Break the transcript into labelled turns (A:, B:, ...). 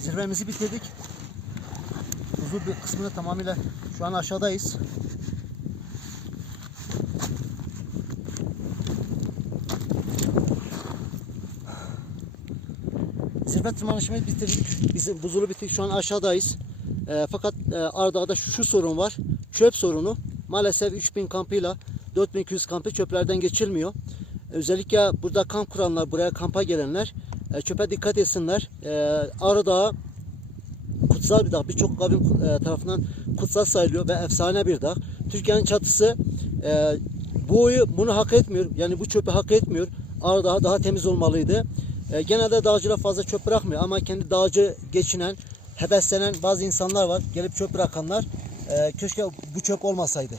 A: zirvemizi bitirdik. Buzul bir kısmını tamamıyla şu an aşağıdayız. Zirve tırmanışımızı bitirdik. Bizim buzulu bitirdik. Şu an aşağıdayız. Ee, fakat e, Ardağ'da şu, şu sorun var. Çöp sorunu. Maalesef 3000 kampıyla 4200 kampı çöplerden geçilmiyor. Özellikle burada kamp kuranlar, buraya kampa gelenler e, çöpe dikkat etsinler. E, Ardağ kutsal bir dağ. Birçok kavim e, tarafından kutsal sayılıyor ve efsane bir dağ. Türkiye'nin çatısı e, bu oyu bunu hak etmiyor. Yani bu çöpü hak etmiyor. Ardağ daha temiz olmalıydı. E, genelde dağcılar fazla çöp bırakmıyor ama kendi dağcı geçinen, heveslenen bazı insanlar var. Gelip çöp bırakanlar. Keşke bu çöp olmasaydı.